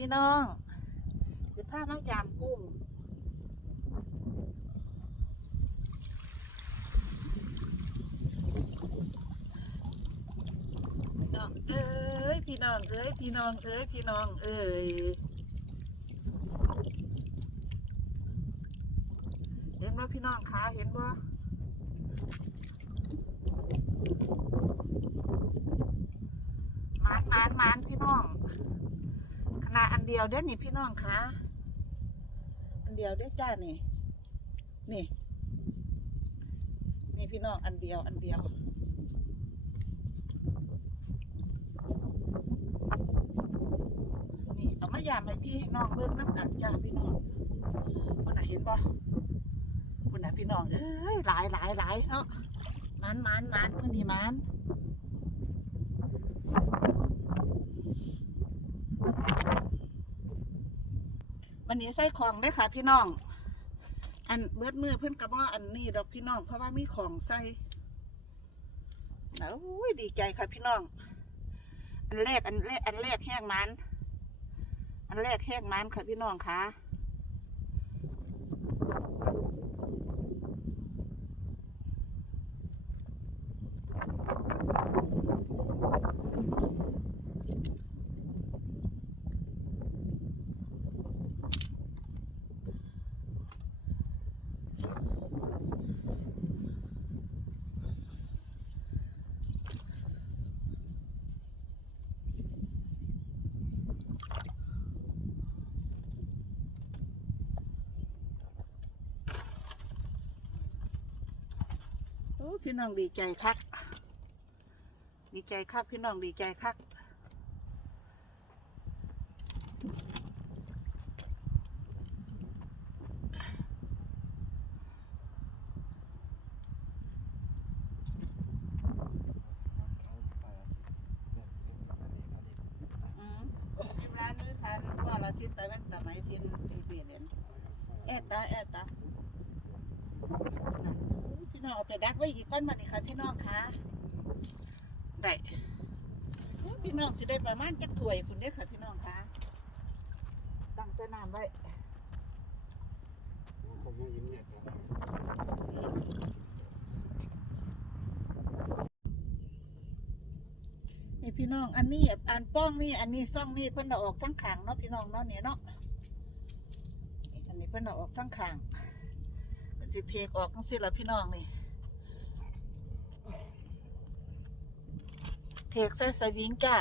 พี่น้องสิผ้ามายามกุ้งพี่น้องเอ้ยพี่น้องเอ้ยพี่น้องเอ้ยพี่น้องเอ้ยเห็นว่าพี่น้องขาเห็นว่าหมานหมานหมานพี่น้อง นาอันเดียวเด้อนี่พี่น้องคะอันเดียวเด้อจ้านี่ นี่ นี่พี่น้องอันเดียว อันเดียวนี่เอามายามให้พี่ให้น้องเบิ่งน้ำกันจ้าพี่น้องคนไหนะเห็นบ่คนไหนะพี่น้องเอ้ยหลายหลายหลายเนาะมันมันมันมันนี่มัน วันนี้ใส่ของได้ค่ะพี่น้อง อันเบิดมือเพื่อนกระบอกอันนี้ดอกพี่น้อง เพราะว่ามีของใส่นะโอ้ยดีใจค่ะพี่น้อง อันแรกอันแรกอันแรกแห้งมัน อันแรกแห้งมันค่ะพี่น้องค่ะ โอ้พี่น้องดีใจคัก ดีใจคักพี่น้องดีใจคักอืมทีมร้านมือคันว่าเราสิตะเวนตะไหมทีมปีเรียนแอตาแอตานั่นพี่น้อง เอาไปดักไว้อีกก้อนมานี่ค่ะพี่น้องคะได้โอ้ยพี่น้องสิได้ประมาณจักถ้วยคุณได้อค่ะพี่น้องคะตั้งเส้นน้ำไว้นี่พี่น้องอันนี้อันป้องนี่อันนี้ซ่องนี่เพิ่นเอาออกทั้งขางเนาะพี่น้องเนาะเนี่ยเนาะนี่อันนี้เพิ่นเอาออกทั้งขางก็สิเทกออกทั้งสิ้นแล้วพี่น้องนี่ เทกใส่สวิงจ้า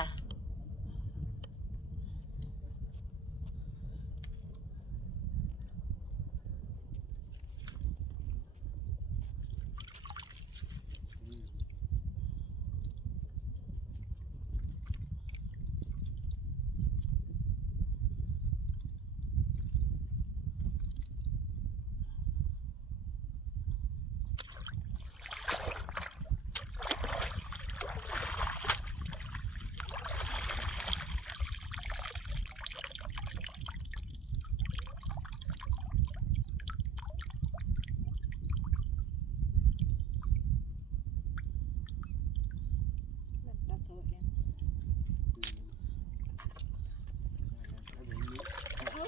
โอ้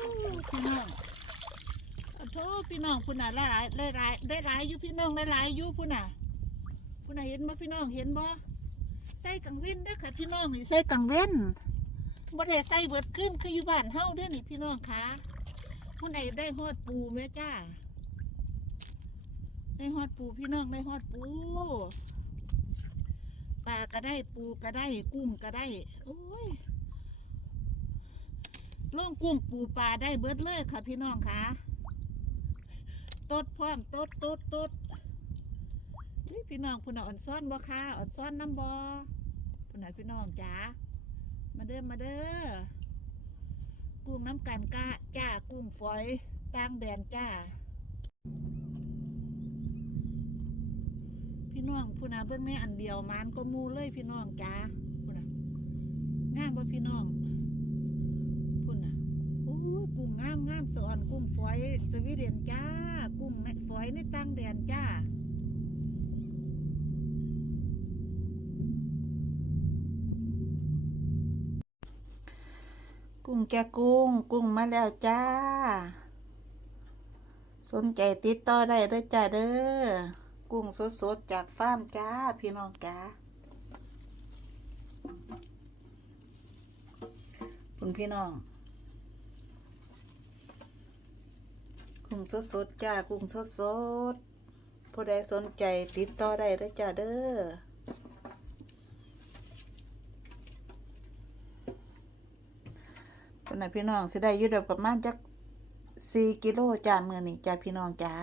พี่น้องขอโทษพี่น้องพุ่นน่ะหลายได้หลายได้หลายอยู่พี่น้องได้หลายอยู่พุ่นน่ะพุ่นน่ะเห็นบ่พี่น้องเห็นบ่ใส่กังเว้นเด้อค่ะพี่น้องนี่ใส่กังเว้นบ่ได้ใส่เบิดขึ้นคืออยู่บ้านเฮาเด้อนี่พี่น้องคะผู้ใดได้ฮอดปูแม่จ้าได้ฮอดปูพี่น้องได้ฮอดปู ลาก็ได้ปูก็ได้กุ้งก็ได้ โอ้ยล่องกุ้งปูปลาได้เบิดเลยค่ะพี่น้องคะตดพร้อมตดตดตดนี่พี่น้องพุ่นอ่อนซ่อนบ่ค่ะอ่อนซ่อนน้ำบ่พุ่นน่ะพี่น้องจ๋ามาเด้อมาเด้อกุ้งน้ำกันกะจ้ากุ้งฝอยต่างแดนจ้า พี่ น้องพูน่ะเบิ่งในอันเดียวมันก็มูเลยพี่น้องจ้าพูนะงามบ่พี่น้องพูนะโอ้กุ้งงามงามสอนกุ้งฝอยสวีเดนจ้า กุ้งในฝอยในต่างแดนจ้ากุ้งแกกุ้ง กุ้งมาแล้วจ้า สนใจติดต่อได้เด้อจ้าเด้อ กุ้งสดๆจากฟาร์มจ้า พี่น้องจ้าคุณพี่น้อง กุ้งสดๆจ้า กุ้งสดๆผู้ใดสนใจติดต่อได้เด้จ้าเด้อคนไหนพี่น้องสิได้ยู่เดประมาณจักสี่กิโลจ้ามือนี่จ้าพี่น้องจ้า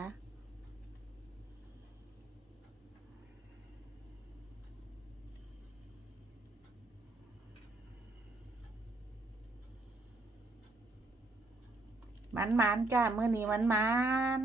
มันมันจ้า มือนี้มันมัน